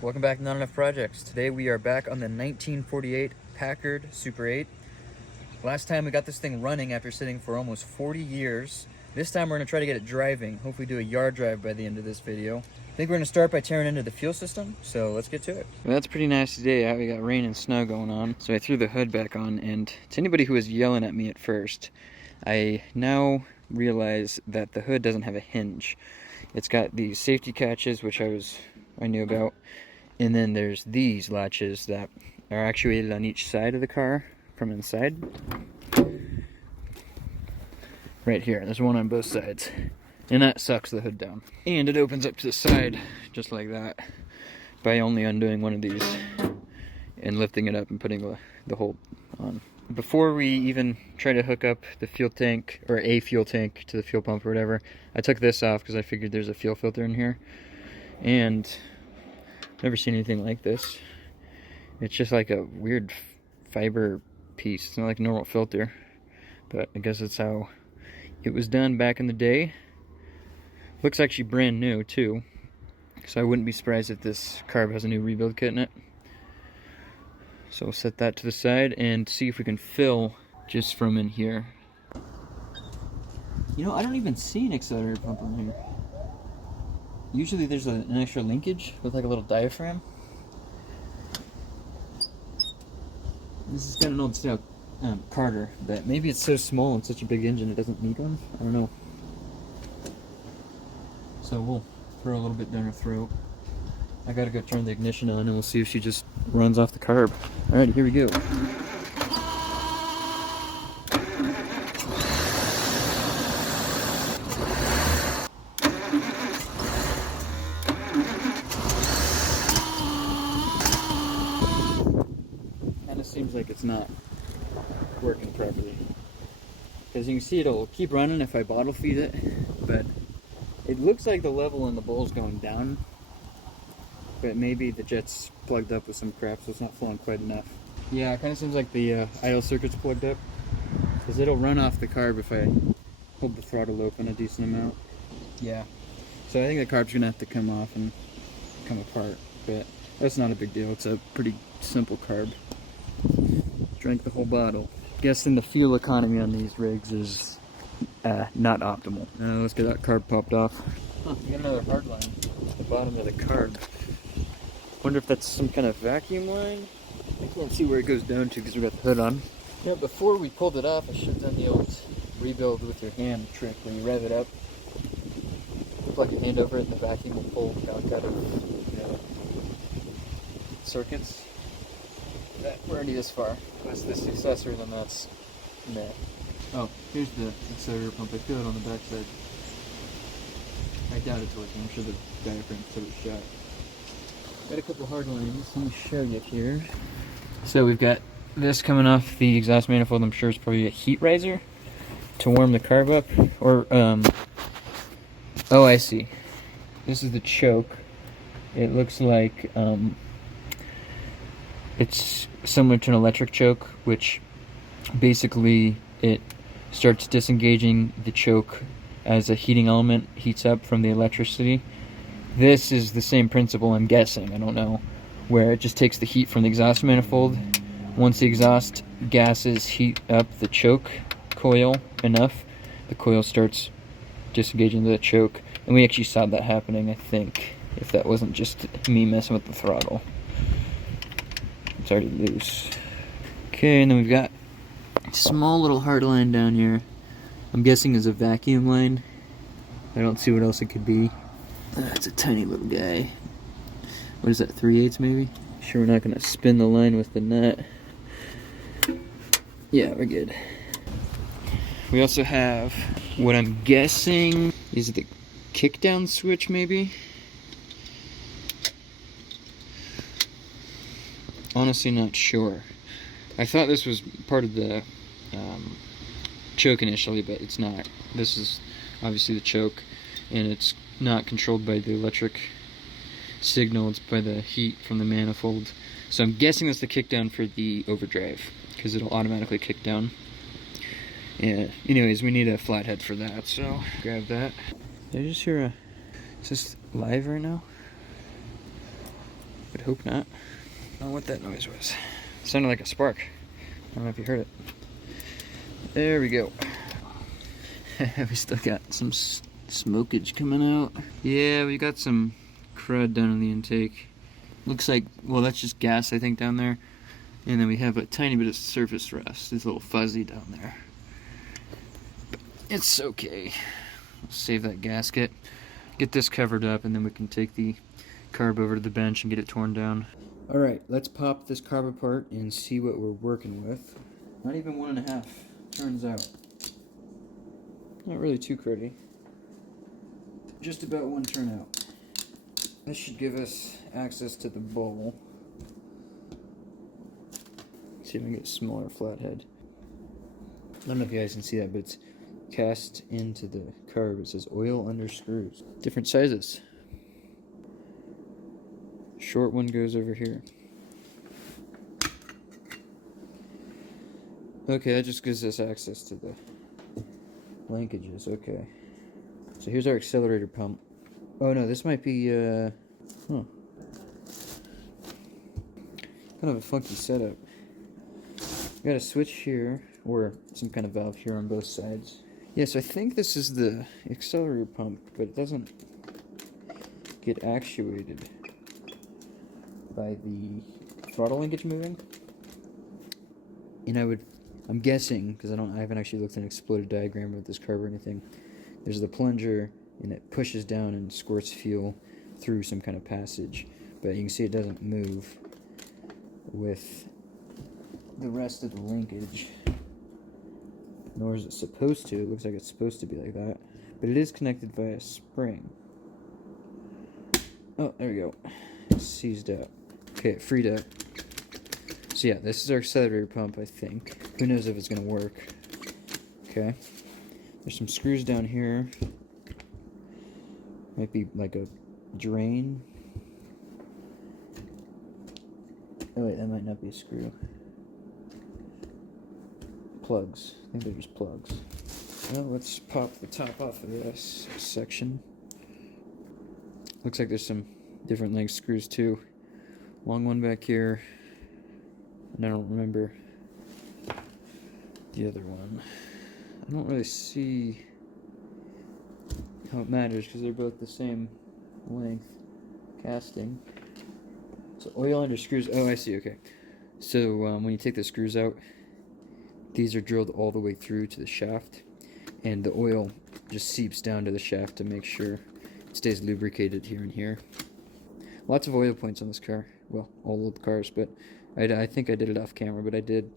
Welcome back to Not Enough Projects. Today we are back on the 1948 Packard Super 8. Last time we got this thing running after sitting for almost 40 years. This time we're going to try to get it driving, hopefully do a yard drive by the end of this video. I think we're going to start by tearing into the fuel system, so let's get to it. Well, that's a pretty nasty day out. We got rain and snow going on, so I threw the hood back on, and to anybody who was yelling at me at first, I now realize that the hood doesn't have a hinge. It's got these safety catches, which I knew about, and then there's these latches that are actuated on each side of the car from inside. Right here, there's one on both sides, and that sucks the hood down. And it opens up to the side, just like that, by only undoing one of these and lifting it up and putting the whole on. Before we even try to hook up the fuel tank, or a fuel tank, to the fuel pump or whatever, I took this off because I figured there's a fuel filter in here. And I've never seen anything like this. It's just like a weird fiber piece. It's not like a normal filter, but I guess that's how it was done back in the day. Looks actually brand new too, so I wouldn't be surprised if this carb has a new rebuild kit in it. So we'll set that to the side and see if we can fill just from in here. You know, I don't even see an accelerator pump in here. Usually there's an extra linkage with like a little diaphragm. This has got an old style Carter, but maybe it's so small and such a big engine it doesn't need one. I don't know. So we'll throw a little bit down her throat. I gotta go turn the ignition on and we'll see if she just runs off the carb. Alright, here we go. Kinda seems like it's not working properly. Because you can see it'll keep running if I bottle feed it, but it looks like the level in the bowl's going down. But maybe the jet's plugged up with some crap, so it's not flowing quite enough. Yeah, it kind of seems like the idle circuit's plugged up, because it'll run off the carb if I hold the throttle open a decent amount. Yeah, so I think the carb's gonna have to come off and come apart, but that's not a big deal. It's a pretty simple carb. Drank the whole bottle. Guessing the fuel economy on these rigs is not optimal. Let's get that carb popped off. Huh, we got another hard line at the bottom of the carb. Wonder if that's some kind of vacuum line? I can't see where it goes down to because we got the hood on. Yeah, before we pulled it off, I should have done the old rebuild with your hand trick where you rev it up, plug your hand over it, and the vacuum will pull gunk out of the circuits. But we're already this far. That's the successor, then that's meh. Oh, here's the accelerator pump. I feel it on the back side. I doubt it's working. I'm sure the diaphragm's totally shot. Got a couple hard lines. Let me show you here. So we've got this coming off the exhaust manifold. I'm sure it's probably a heat riser to warm the carb up. Or, oh, I see. This is the choke. It looks like, it's similar to an electric choke, which basically it starts disengaging the choke as a heating element heats up from the electricity. This is the same principle, I'm guessing, I don't know, where it just takes the heat from the exhaust manifold. Once the exhaust gases heat up the choke coil enough, the coil starts disengaging the choke. And we actually saw that happening, I think, if that wasn't just me messing with the throttle. It's already loose. Okay, and then we've got a small little hard line down here. I'm guessing is a vacuum line. I don't see what else it could be. It's a tiny little guy. What is that, 3/8 maybe? Sure we're not gonna spin the line with the nut. Yeah, we're good. We also have what I'm guessing is the kickdown switch maybe? Honestly not sure. I thought this was part of the choke initially, but it's not. This is obviously the choke, and it's not controlled by the electric signal, it's by the heat from the manifold. So I'm guessing that's the kickdown for the overdrive, because it'll automatically kick down. Yeah, anyways, we need a flathead for that, so grab that. Did I just hear a... Is this live right now? hope not. I don't know what that noise was. It sounded like a spark. I don't know if you heard it. There we go. We still got some smokage coming out. Yeah, we got some crud down in the intake. Looks like, well, that's just gas, I think, down there. And then we have a tiny bit of surface rust. It's a little fuzzy down there. But it's okay. We'll save that gasket. Get this covered up, and then we can take the carb over to the bench and get it torn down. Alright, let's pop this carb apart and see what we're working with. Not even 1.5, turns out. Not really too cruddy. Just about one turnout. This should give us access to the bowl. Let's see if we can get a smaller flathead. I don't know if you guys can see that, but it's cast into the carb. It says oil under screws. Different sizes. Short one goes over here. Okay, that just gives us access to the linkages. Okay. So here's our accelerator pump. Oh no, this might be kind of a funky setup. Got a switch here, or some kind of valve here on both sides. Yes, I think this is the accelerator pump, but it doesn't get actuated by the throttle linkage moving. And I'm guessing, because I haven't actually looked at an exploded diagram of this carb or anything. There's the plunger, and it pushes down and squirts fuel through some kind of passage. But you can see it doesn't move with the rest of the linkage. Nor is it supposed to. It looks like it's supposed to be like that. But it is connected via a spring. Oh, there we go. It's seized up. Okay, it freed up. So yeah, this is our accelerator pump, I think. Who knows if it's going to work. Okay. There's some screws down here. Might be like a drain. Oh wait, that might not be a screw. Plugs. I think they're just plugs. Well, let's pop the top off of this section. Looks like there's some different length screws too. Long one back here. And I don't remember the other one. I don't really see how it matters because they're both the same length casting. So oil under screws. Oh, I see. Okay. So when you take the screws out, these are drilled all the way through to the shaft, and the oil just seeps down to the shaft to make sure it stays lubricated here and here. Lots of oil points on this car. Well, all of the cars, but I think I did it off camera, but I did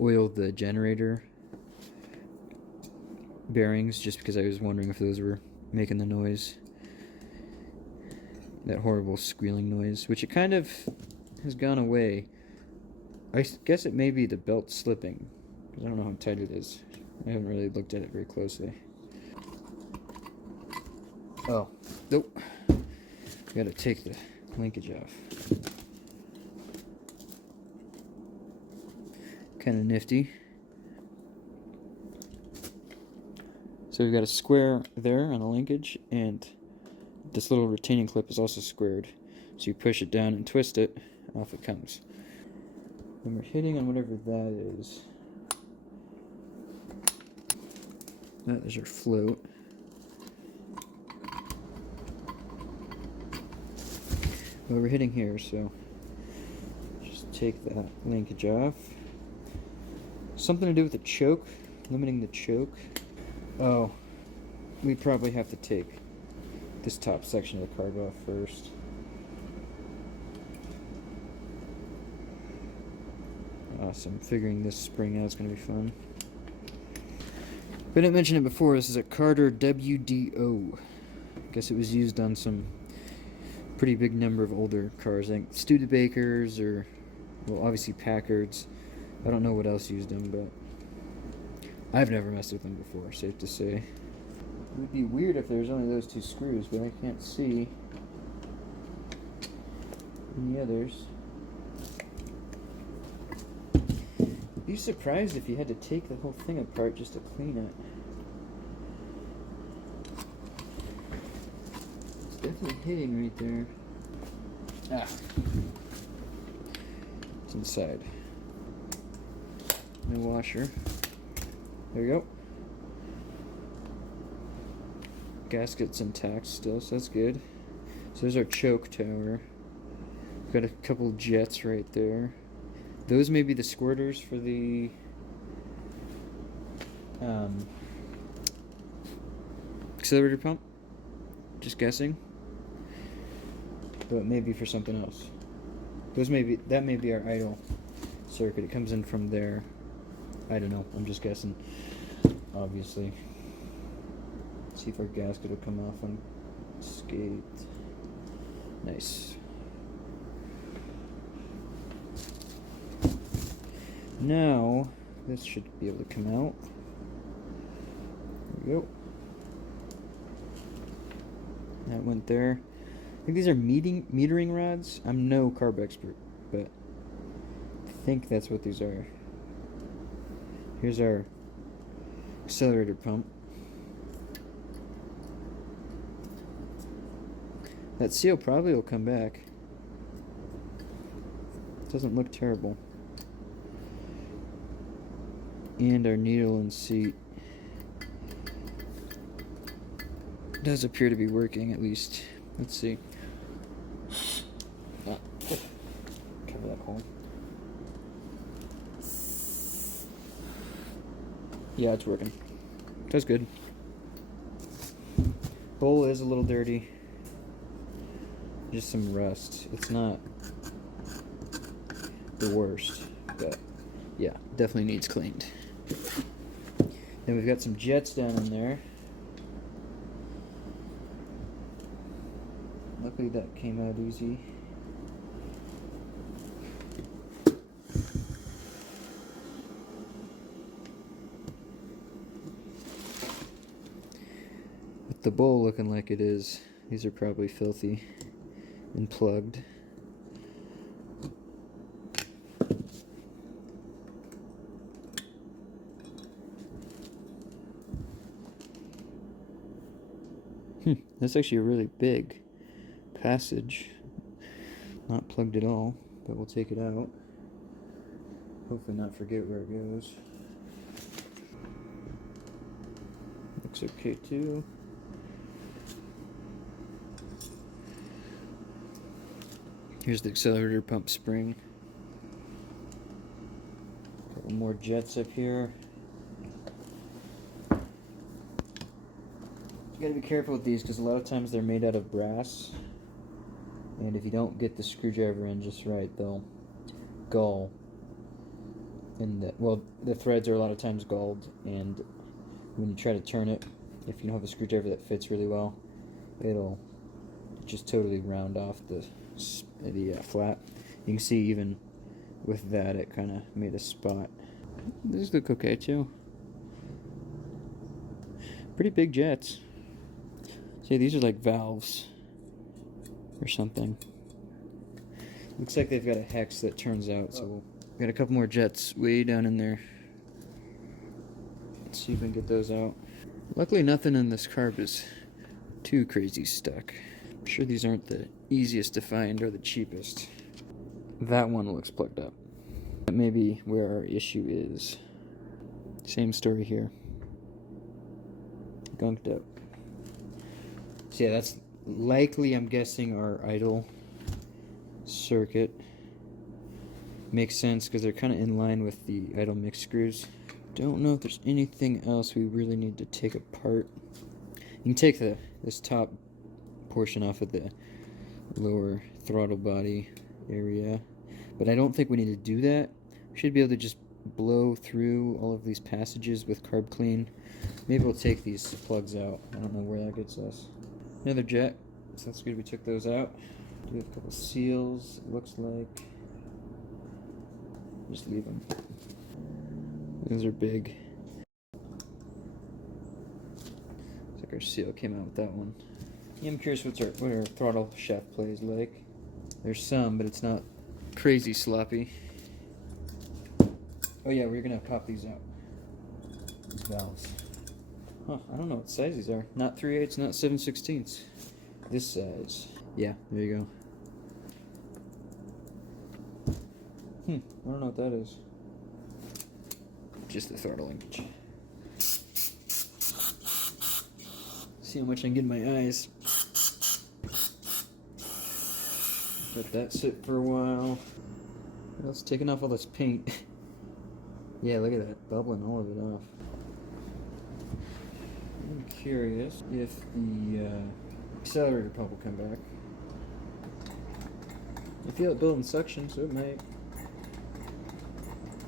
oil the generator bearings just because I was wondering if those were making the noise. That horrible squealing noise, which it kind of has gone away. I guess it may be the belt slipping, because I don't know how tight it is. I haven't really looked at it very closely. Oh, nope. Gotta take the linkage off. Kind of nifty. So we've got a square there on the linkage, and this little retaining clip is also squared. So you push it down and twist it, off it comes. When we're hitting on whatever that is, that is our float. Well, we're hitting here, so just take that linkage off. Something to do with the choke, limiting the choke. Oh, we probably have to take this top section of the carb off first. Awesome. Figuring this spring out is going to be fun. But I didn't mention it before. This is a Carter WDO. I guess it was used on some pretty big number of older cars. I think Studebakers or, well, obviously Packards. I don't know what else used them, but I've never messed with them before, safe to say. It would be weird if there's only those two screws, but I can't see any others. I'd be surprised if you had to take the whole thing apart just to clean it. It's definitely hitting right there. Ah. It's inside. No washer. There you go. Gasket's intact still, so that's good. So there's our choke tower. Got a couple jets right there. Those may be the squirters for the accelerator pump. Just guessing. But maybe for something else. That may be our idle circuit. It comes in from there. I don't know. I'm just guessing. Obviously. Let's see if our gasket will come off on skate. Nice. Now this should be able to come out. There we go. That went there. I think these are metering rods. I'm no carb expert, but I think that's what these are. Here's our accelerator pump. That seal probably will come back. Doesn't look terrible. And our needle and seat does appear to be working, at least. Let's see. Ah, cover that hole. Yeah, it's working. That's good. Bowl is a little dirty. Just some rust. It's not the worst, but yeah, definitely needs cleaned. Then we've got some jets down in there. Luckily that came out easy. With the bowl looking like it is, these are probably filthy and plugged. That's actually a really big passage. Not plugged at all, but we'll take it out. Hopefully not forget where it goes. Looks okay too. Here's the accelerator pump spring. A couple more jets up here. You gotta be careful with these because a lot of times they're made out of brass, and if you don't get the screwdriver in just right, they'll gull. And the threads are a lot of times galled, and when you try to turn it, if you don't have a screwdriver that fits really well, it'll just totally round off the flat. You can see even with that, it kind of made a spot. These look okay too. Pretty big jets. See, these are like valves or something. Looks like they've got a hex that turns out, so we'll got a couple more jets way down in there. Let's see if we can get those out. Luckily nothing in this carb is too crazy stuck. I'm sure these aren't the easiest to find or the cheapest. That one looks plugged up. That may be where our issue is. Same story here. Gunked up. So yeah, that's likely, I'm guessing, our idle circuit. Makes sense because they're kind of in line with the idle mix screws. Don't know if there's anything else we really need to take apart. You can take this top portion off of the lower throttle body area, but I don't think we need to do that. We should be able to just blow through all of these passages with carb clean. Maybe we'll take these plugs out. I don't know where that gets us. Another jet, so that's good we took those out. Do have a couple seals, it looks like. Just leave them. Those are big. Looks like our seal came out with that one. Yeah, I'm curious what our throttle shaft play is like. There's some, but it's not crazy sloppy. Oh yeah, we're gonna pop these out. These valves. Huh, I don't know what size these are. Not 3/8, not 7/16. This size. Yeah, there you go. I don't know what that is. Just the throttle linkage. See how much I can get in my eyes. Let that sit for a while. Well, it's taking off all this paint. Yeah, look at that, bubbling all of it off. I'm curious if the accelerator pump will come back. I feel it building suction, so it might.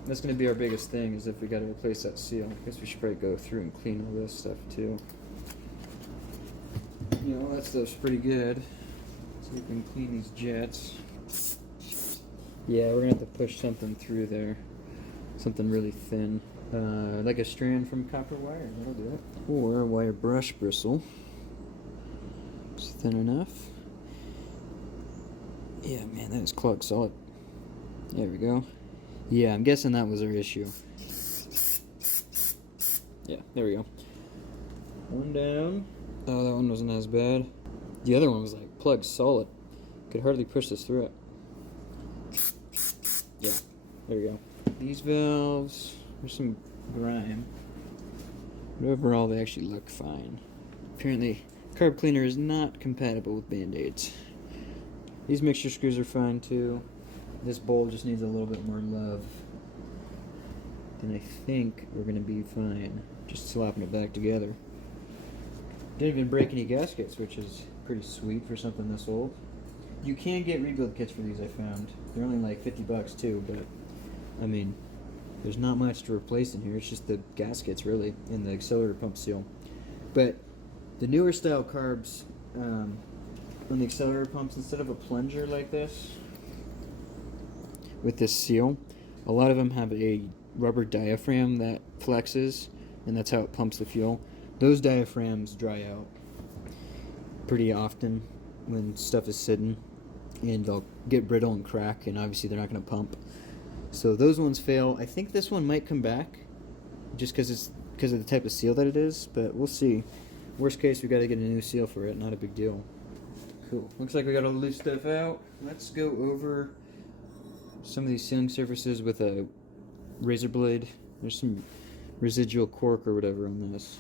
That's going to be our biggest thing, is if we got to replace that seal. I guess we should probably go through and clean all this stuff too. You know, that stuff's pretty good. So we can clean these jets. Yeah, we're going to have to push something through there. Something really thin. Like a strand from copper wire, that'll do it. Or a wire brush bristle. It's thin enough. Yeah, man, that is clogged solid. There we go. Yeah, I'm guessing that was our issue. Yeah, there we go. One down. Oh, that one wasn't as bad. The other one was like plugged solid. Could hardly push this through it. Yeah, there we go. These valves, there's some grime. But overall, they actually look fine. Apparently, carb cleaner is not compatible with Band-Aids. These mixture screws are fine too. This bowl just needs a little bit more love. And I think we're gonna be fine. Just slapping it back together. Didn't even break any gaskets, which is pretty sweet for something this old. You can get rebuild kits for these, I found. They're only like 50 bucks too, but I mean, there's not much to replace in here. It's just the gaskets really, and the accelerator pump seal. But the newer style carbs, on the accelerator pumps, instead of a plunger like this, with this seal, a lot of them have a rubber diaphragm that flexes, and that's how it pumps the fuel. Those diaphragms dry out pretty often when stuff is sitting, and they'll get brittle and crack, and obviously they're not going to pump. So those ones fail. I think this one might come back, just because of the type of seal that it is, but we'll see. Worst case, we got to get a new seal for it. Not a big deal. Cool. Looks like we got all the loose stuff out. Let's go over some of these sealing surfaces with a razor blade. There's some residual cork or whatever on this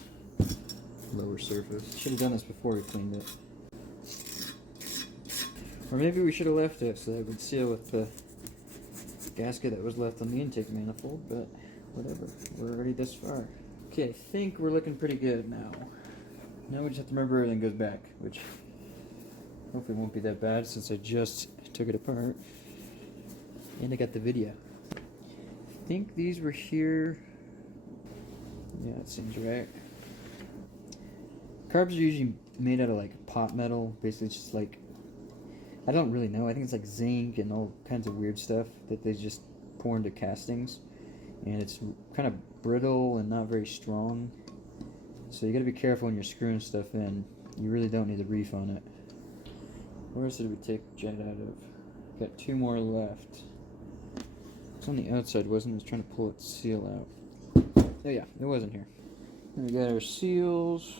lower surface. Should have done this before we cleaned it. Or maybe we should have left it so that it would seal with the gasket that was left on the intake manifold, but whatever. We're already this far. Okay, I think we're looking pretty good now. Now we just have to remember everything goes back, which hopefully won't be that bad since I just took it apart. And I got the video. I think these were here. Yeah, that seems right. Carbs are usually made out of like pot metal. Basically, it's just like, I don't really know. I think it's like zinc and all kinds of weird stuff that they just pour into castings. And it's kind of brittle and not very strong. So you gotta be careful when you're screwing stuff in. You really don't need a reef on it. Where else did we take jet out of? Got two more left. It's on the outside, wasn't it? I was trying to pull its seal out. Oh yeah, it wasn't here. And we got our seals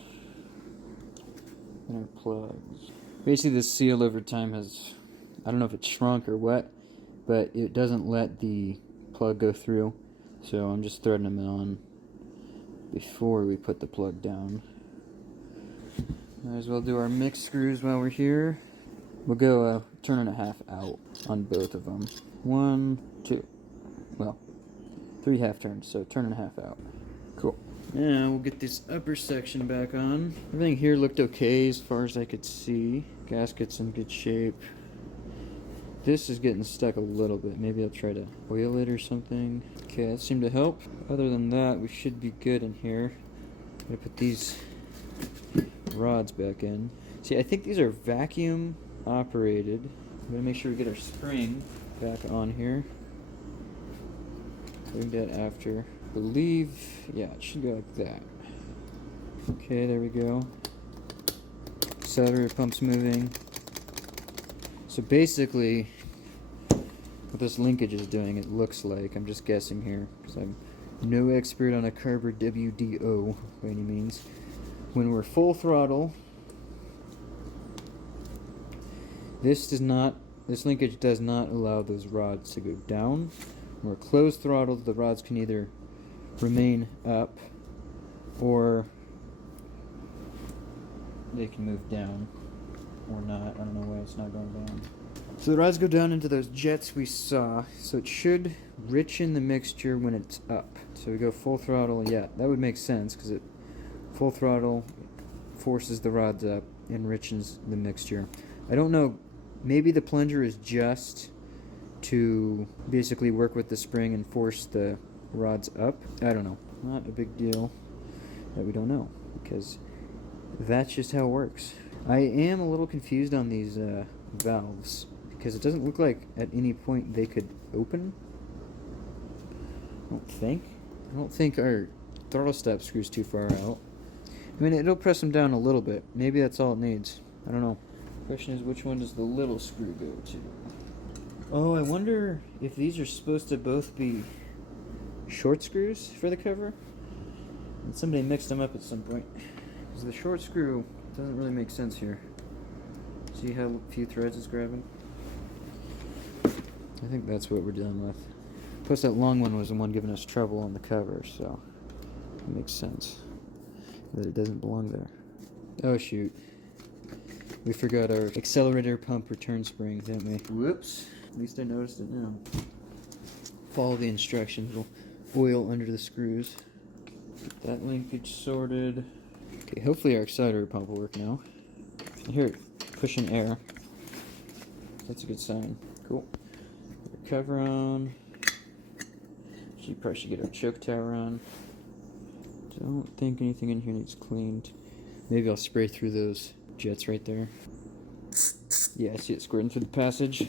and our plugs. Basically this seal over time has, I don't know if it's shrunk or what, but it doesn't let the plug go through. So I'm just threading them on before we put the plug down. Might as well do our mix screws while we're here. We'll go 1.5 out on both of them. 1, 2. Well, 3 half turns, so 1.5 out. Cool. Now we'll get this upper section back on. Everything here looked okay as far as I could see. Gasket's in good shape. This is getting stuck a little bit. Maybe I'll try to oil it or something. Okay, that seemed to help. Other than that, we should be good in here. I'm gonna put these rods back in. See, I think these are vacuum operated. I'm gonna make sure we get our spring back on here. Doing that after. Believe, yeah, it should go like that. Okay, there we go. Accelerator pump's moving. So basically, what this linkage is doing, it looks like, I'm just guessing here, because I'm no expert on a carburetor WDO by any means. When we're full throttle, this linkage does not allow those rods to go down. Where closed throttle, the rods can either remain up or they can move down or not. I don't know why it's not going down. So the rods go down into those jets we saw, so it should richen the mixture when it's up. So we go full throttle, yeah, that would make sense because it full throttle forces the rods up and richens the mixture. I don't know, maybe the plunger is just to basically work with the spring and force the rods up. I don't know. Not a big deal that we don't know, because that's just how it works. I am a little confused on these valves, because it doesn't look like at any point they could open. I don't think our throttle step screws too far out. I mean, it'll press them down a little bit. Maybe that's all it needs. I don't know. Question is, which one does the little screw go to? Oh, I wonder if these are supposed to both be short screws for the cover. And somebody mixed them up at some point. Because the short screw doesn't really make sense here. See how few threads it's grabbing? I think that's what we're dealing with. Plus that long one was the one giving us trouble on the cover, so it makes sense that it doesn't belong there. Oh shoot. We forgot our accelerator pump return springs, didn't we? Whoops. At least I noticed it now. Follow the instructions. It'll oil under the screws. Get that linkage sorted. Okay, hopefully our accelerator pump will work now. I hear it pushing air. That's a good sign. Cool. Get our cover on. Probably should get our choke tower on. Don't think anything in here needs cleaned. Maybe I'll spray through those jets right there. Yeah, I see it squirting through the passage.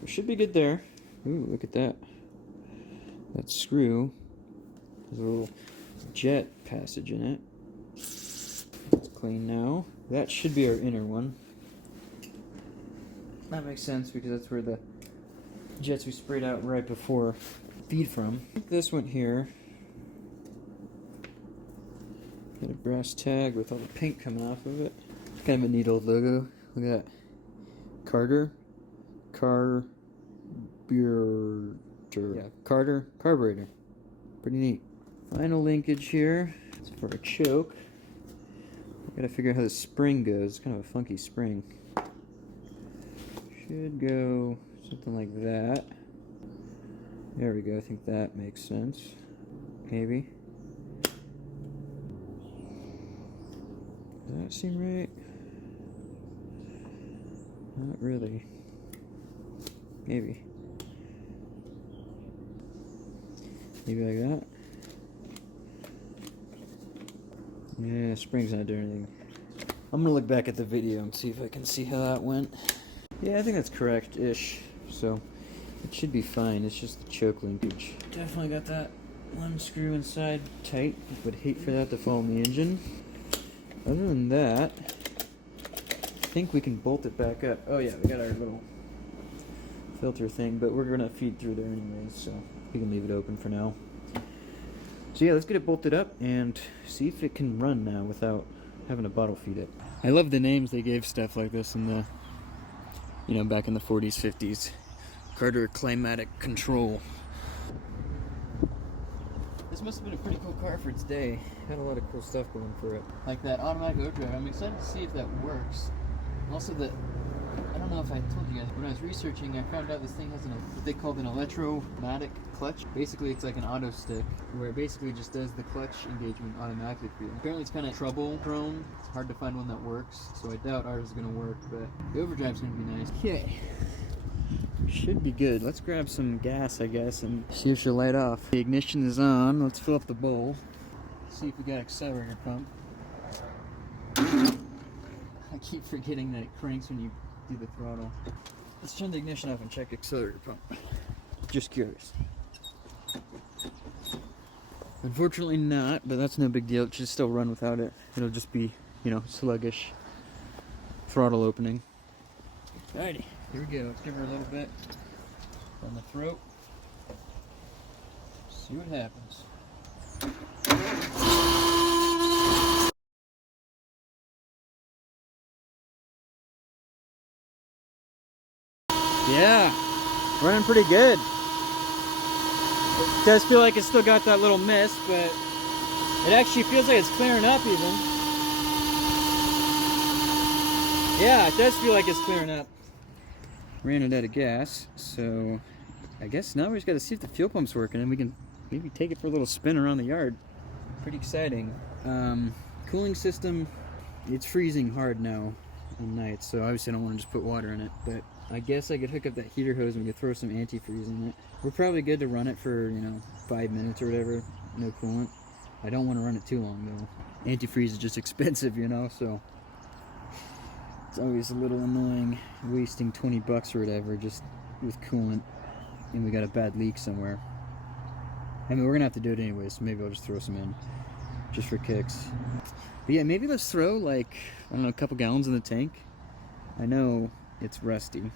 So should be good there. Ooh, look at that. That screw has a little jet passage in it. It's clean now. That should be our inner one. That makes sense because that's where the jets we sprayed out right before feed from. I think this went here. Got a brass tag with all the paint coming off of it. Kind of a neat old logo. Look at that. Carburetor. Yeah, carburetor. Pretty neat. Final linkage here. It's for a choke. Gotta figure out how the spring goes. It's kind of a funky spring. Should go something like that. There we go. I think that makes sense. Maybe. Does that seem right? Not really. Maybe. Maybe like that. Yeah, spring's not doing anything. I'm gonna look back at the video and see if I can see how that went. Yeah, I think that's correct-ish. So it should be fine. It's just the choke linkage. Definitely got that one screw inside tight. Would hate for that to fall in the engine. Other than that, I think we can bolt it back up. Oh yeah, we got our little filter thing, but we're gonna feed through there anyways, so we can leave it open for now. So yeah, let's get it bolted up and see if it can run now without having to bottle feed it. I love the names they gave stuff like this in the, you know, back in the 40s, 50s. Carter Climatic Control. This must have been a pretty cool car for its day. Had a lot of cool stuff going for it. Like that automatic overdrive. I'm excited to see if that works. Also, I don't know if I told you guys, when I was researching, I found out this thing has what they called an electromatic clutch. Basically, it's like an auto stick, where it basically just does the clutch engagement automatically for you. Apparently, it's kind of trouble prone. It's hard to find one that works, so I doubt ours is going to work, but the overdrive's going to be nice. Okay. Should be good. Let's grab some gas, I guess, and see if she'll light off. The ignition is on. Let's fill up the bowl. See if we got accelerator pump. I keep forgetting that it cranks when you do the throttle. Let's turn the ignition off and check accelerator pump. Just curious. Unfortunately not, but that's no big deal. It should still run without it. It'll just be, you know, sluggish throttle opening. Alrighty, here we go. Let's give her a little bit on the throat. See what happens. Yeah, running pretty good. It does feel like it's still got that little mist, but it actually feels like it's clearing up even. Yeah, it does feel like it's clearing up. Ran it out of gas, so I guess now we just got to see if the fuel pump's working and we can maybe take it for a little spin around the yard. Pretty exciting. Cooling system, it's freezing hard now on nights, so obviously I don't want to just put water in it, but I guess I could hook up that heater hose and we could throw some antifreeze in it. We're probably good to run it for, 5 minutes or whatever, no coolant. I don't want to run it too long though. Antifreeze is just expensive, so it's always a little annoying wasting 20 bucks or whatever just with coolant and we got a bad leak somewhere. I mean, we're gonna have to do it anyway, so maybe I'll just throw some in just for kicks. But yeah, maybe let's throw like, I don't know, a couple gallons in the tank. I know it's rusty,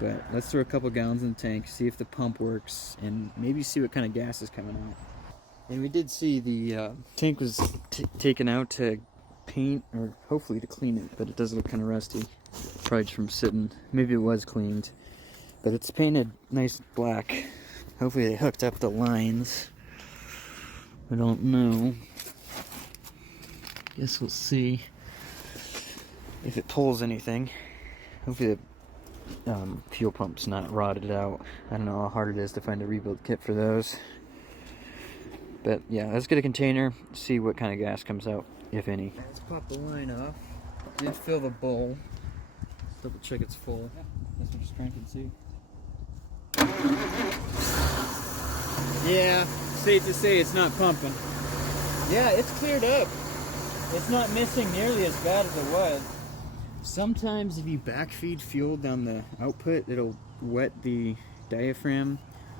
but let's throw a couple gallons in the tank, see if the pump works, and maybe see what kind of gas is coming out. And we did see the tank was taken out to paint, or hopefully to clean it, but it does look kind of rusty. Probably just from sitting. Maybe it was cleaned, but it's painted nice black. Hopefully they hooked up the lines. I don't know. Guess we'll see if it pulls anything. Hopefully the fuel pump's not rotted out. I don't know how hard it is to find a rebuild kit for those. But yeah, let's get a container, see what kind of gas comes out, if any. Let's pop the line off. Did fill the bowl. Double check it's full. Yeah, let's just crank and see. Yeah, safe to say it's not pumping. Yeah, it's cleared up. It's not missing nearly as bad as it was. Sometimes if you backfeed fuel down the output, it'll wet the diaphragm.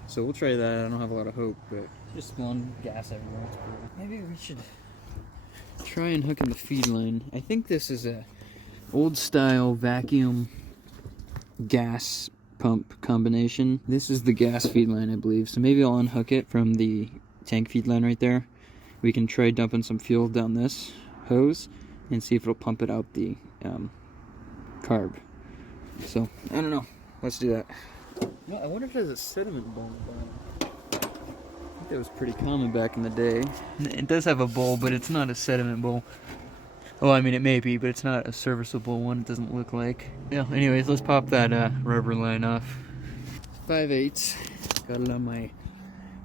So we'll try that. I don't have a lot of hope, but just spilling gas everywhere. It's cool. Maybe we should try and hook in the feed line. I think this is a old style vacuum gas pump combination. This is the gas feed line, I believe. So maybe I'll unhook it from the tank feed line right there. We can try dumping some fuel down this hose and see if it'll pump it out the carb. So I don't know. Let's do that. I wonder if there's a sediment bowl in the bottom. I think that was pretty common back in the day. It does have a bowl, but it's not a sediment bowl. Oh, I mean, it may be, but it's not a serviceable one. It doesn't look like. Yeah, anyways, let's pop that rubber line off. 5/8. Got it on my,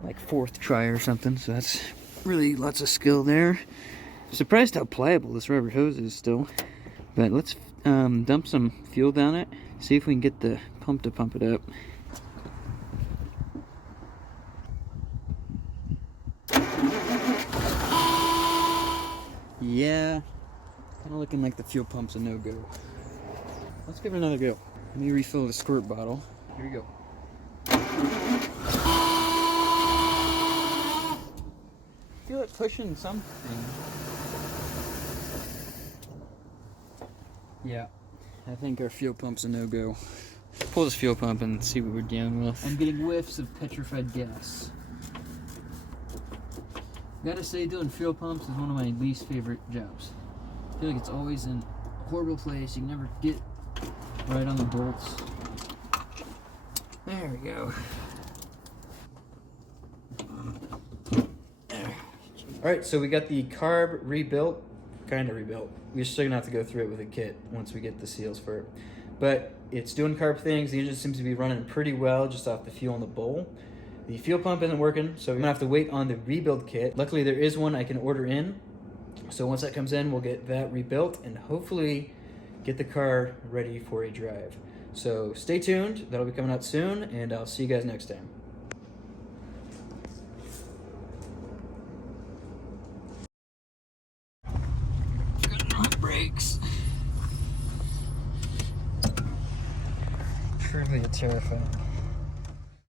like, 4th try or something, so that's really lots of skill there. Surprised how pliable this rubber hose is still. But let's dump some fuel down it, see if we can get the pump to pump it up. Yeah. Kind of looking like the fuel pump's a no-go. Let's give it another go. Let me refill the squirt bottle. Here we go. I feel it pushing something. Yeah, I think our fuel pump's a no-go. Pull this fuel pump and see what we're dealing with. I'm getting whiffs of petrified gas. Gotta say, doing fuel pumps is one of my least favorite jobs. I feel like it's always in a horrible place. You can never get right on the bolts. There we go. Alright, so we got the carb rebuilt. Kind of rebuilt. We're still gonna have to go through it with a kit once we get the seals for it. But it's doing carb things. The engine seems to be running pretty well just off the fuel in the bowl. The fuel pump isn't working, so we're gonna have to wait on the rebuild kit. Luckily, there is one I can order in. So once that comes in, we'll get that rebuilt and hopefully get the car ready for a drive. So stay tuned. That'll be coming out soon, and I'll see you guys next time. Good brakes. Truly terrifying.